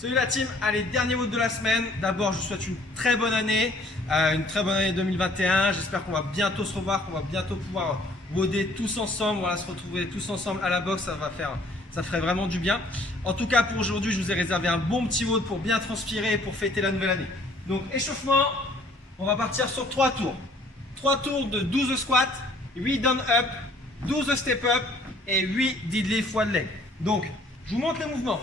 Salut la team, allez, dernier vote de la semaine. D'abord, je vous souhaite une très bonne année 2021. J'espère qu'on va bientôt se revoir, qu'on va bientôt pouvoir voter tous ensemble, voilà, se retrouver tous ensemble à la boxe, ça ferait vraiment du bien. En tout cas, pour aujourd'hui, je vous ai réservé un bon petit vote pour bien transpirer et pour fêter la nouvelle année. Donc, échauffement, on va partir sur 3 tours. 3 tours de 12 squats, 8 down up, 12 step up et 8 deadlift one leg. Donc, je vous montre les mouvements.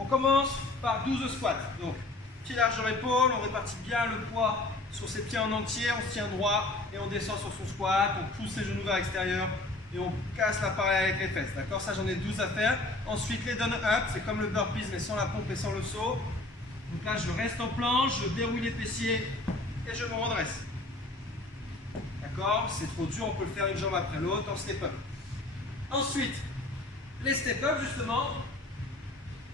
On commence par 12 squats. Donc, pied large sur l'épaule, on répartit bien le poids sur ses pieds en entier, on se tient droit et on descend sur son squat, on pousse ses genoux vers l'extérieur et on casse la parallèle avec les fesses. D'accord? Ça, j'en ai 12 à faire. Ensuite, les down up, c'est comme le burpees mais sans la pompe et sans le saut. Donc là, je reste en planche, je déroule les fessiers et je me redresse. D'accord? C'est trop dur, on peut le faire une jambe après l'autre en step up. Ensuite, les step up justement.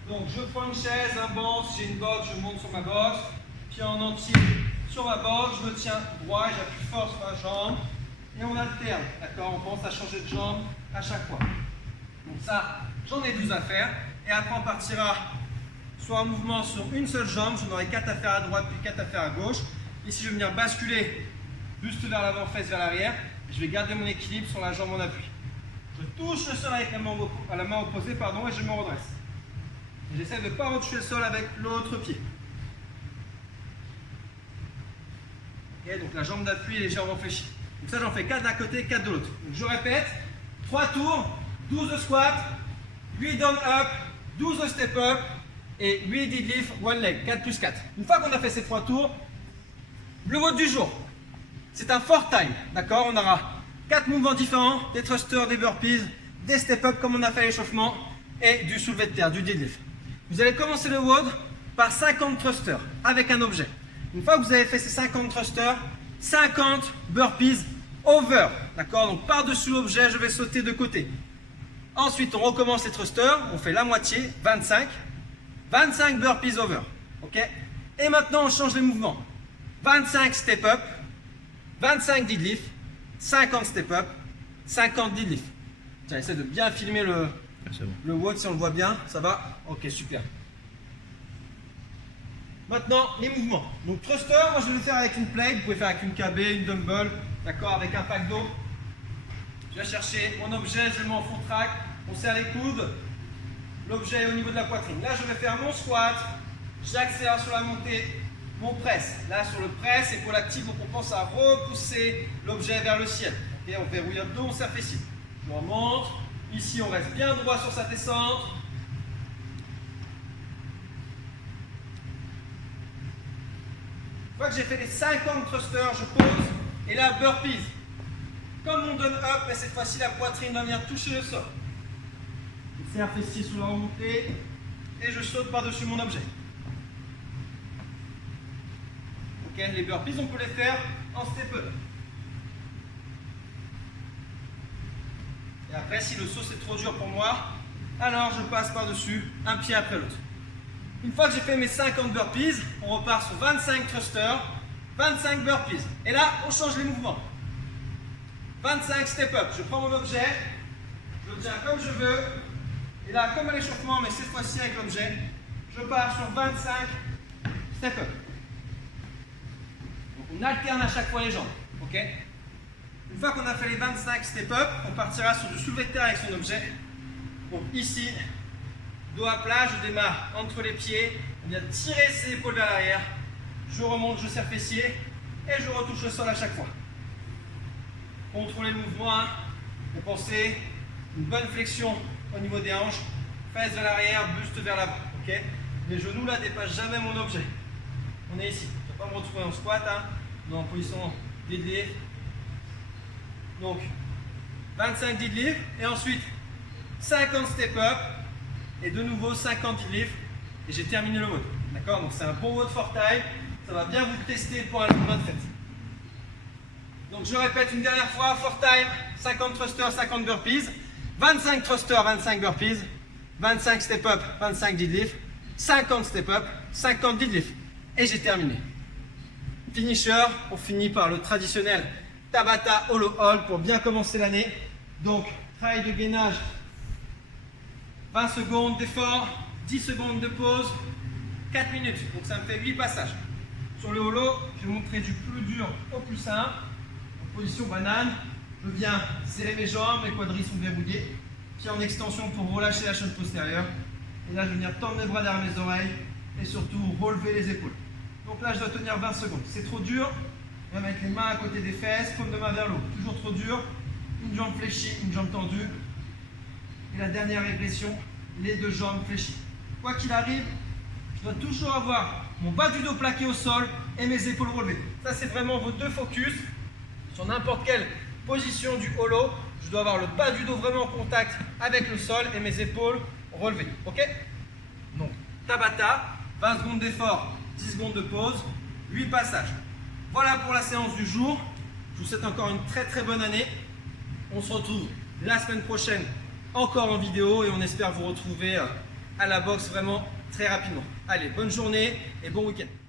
Donc je prends une chaise, un banc, si j'ai une box, je monte sur ma box, pied en entier sur ma box, je me tiens droit, j'appuie fort sur ma jambe et on alterne, d'accord? On commence à changer de jambe à chaque fois. Donc ça, j'en ai 12 à faire et après on partira soit un mouvement sur une seule jambe, j'en aurai 4 à faire à droite puis 4 à faire à gauche. Ici je vais venir basculer buste vers l'avant, fesse vers l'arrière et je vais garder mon équilibre sur la jambe en appui. Je touche le sol avec la main opposée et je me redresse. J'essaie de ne pas retoucher le sol avec l'autre pied. Okay, donc la jambe d'appui est légèrement fléchie. Donc ça, j'en fais 4 d'un côté, 4 de l'autre. Donc je répète, 3 tours, 12 squats, 8 down up, 12 step up et 8 deadlift one leg, 4 plus 4. Une fois qu'on a fait ces 3 tours, le vote du jour, c'est un fort time. D'accord? On aura 4 mouvements différents, des thrusters, des burpees, des step up comme on a fait à l'échauffement et du soulevé de terre, du deadlift. Vous allez commencer le WOD par 50 thrusters avec un objet. Une fois que vous avez fait ces 50 thrusters, 50 burpees over. D'accord? Donc par-dessus l'objet, je vais sauter de côté. Ensuite, on recommence les thrusters. On fait la moitié, 25. 25 burpees over. Ok? Et maintenant, on change les mouvements. 25 step up, 25 deadlift, 50 step up, 50 deadlift. Tiens, essaie de bien filmer le WOD si on le voit bien, ça va? Ok, super. Maintenant, les mouvements. Donc thruster, moi je vais le faire avec une plate, vous pouvez faire avec une KB, une dumbbell, d'accord, avec un pack d'eau. Je vais chercher mon objet, je le mets en fond track, on serre les coudes, l'objet est au niveau de la poitrine. Là je vais faire mon squat, j'accélère sur la montée, mon press. Là sur le press, épaule active, donc on pense à repousser l'objet vers le ciel. Okay, on verrouille le dos, on serre fessier. Je remonte. Ici, on reste bien droit sur sa descente. Une fois que j'ai fait les 50 thrusters, je pose. Et là, burpees. Comme on donne up, mais cette fois-ci, la poitrine va venir toucher le sol. Je serre fessier sous la remontée. Et je saute par-dessus mon objet. Ok, les burpees, on peut les faire en step up. Et après, si le saut c'est trop dur pour moi, alors je passe par-dessus un pied après l'autre. Une fois que j'ai fait mes 50 burpees, on repart sur 25 thrusters, 25 burpees. Et là, on change les mouvements. 25 step up. Je prends mon objet, je le tiens comme je veux. Et là, comme à l'échauffement, mais cette fois-ci avec l'objet, je pars sur 25 step up. Donc on alterne à chaque fois les jambes. Ok? Une fois qu'on a fait les 25 step up, on partira sur du soulevé de terre avec son objet. Donc ici, dos à plat, je démarre entre les pieds, on vient tirer ses épaules vers l'arrière, je remonte, je serre fessier et je retouche le sol à chaque fois. Contrôlez le mouvement, hein. Vous pensez une bonne flexion au niveau des hanches, fesses vers l'arrière, buste vers l'avant. Okay? Les genoux là dépassent jamais mon objet. On est ici, je ne vais pas me retrouver en squat, hein. On est en position deadlift. Donc 25 deadlift et ensuite 50 step up et de nouveau 50 deadlift et j'ai terminé le WOD. D'accord? Donc c'est un bon WOD for time, ça va bien vous tester pour un lendemain de fête. Donc je répète une dernière fois, for time, 50 thrusters, 50 burpees, 25 thrusters, 25 burpees, 25 step up, 25 deadlift, 50 step up, 50 deadlift et j'ai terminé. Finisher, on finit par le traditionnel Tabata Hollow Hold pour bien commencer l'année. Donc, travail de gainage, 20 secondes d'effort, 10 secondes de pause, 4 minutes. Donc ça me fait 8 passages. Sur le holo, je vais montrer du plus dur au plus simple. En position banane, je viens serrer mes jambes, mes quadris sont verrouillés. Pied en extension pour relâcher la chaîne postérieure. Et là, je vais venir tendre mes bras derrière mes oreilles et surtout relever les épaules. Donc là, je dois tenir 20 secondes. C'est trop dur. Je vais mettre les mains à côté des fesses, paume de main vers le haut. Toujours trop dur. Une jambe fléchie, une jambe tendue. Et la dernière régression, les deux jambes fléchies. Quoi qu'il arrive, je dois toujours avoir mon bas du dos plaqué au sol et mes épaules relevées. Ça, c'est vraiment vos deux focus. Sur n'importe quelle position du holo, je dois avoir le bas du dos vraiment en contact avec le sol et mes épaules relevées. Ok? Donc, Tabata, 20 secondes d'effort, 10 secondes de pause, 8 passages. Voilà pour la séance du jour. Je vous souhaite encore une très bonne année. On se retrouve la semaine prochaine encore en vidéo et on espère vous retrouver à la boxe vraiment très rapidement. Allez, bonne journée et bon week-end.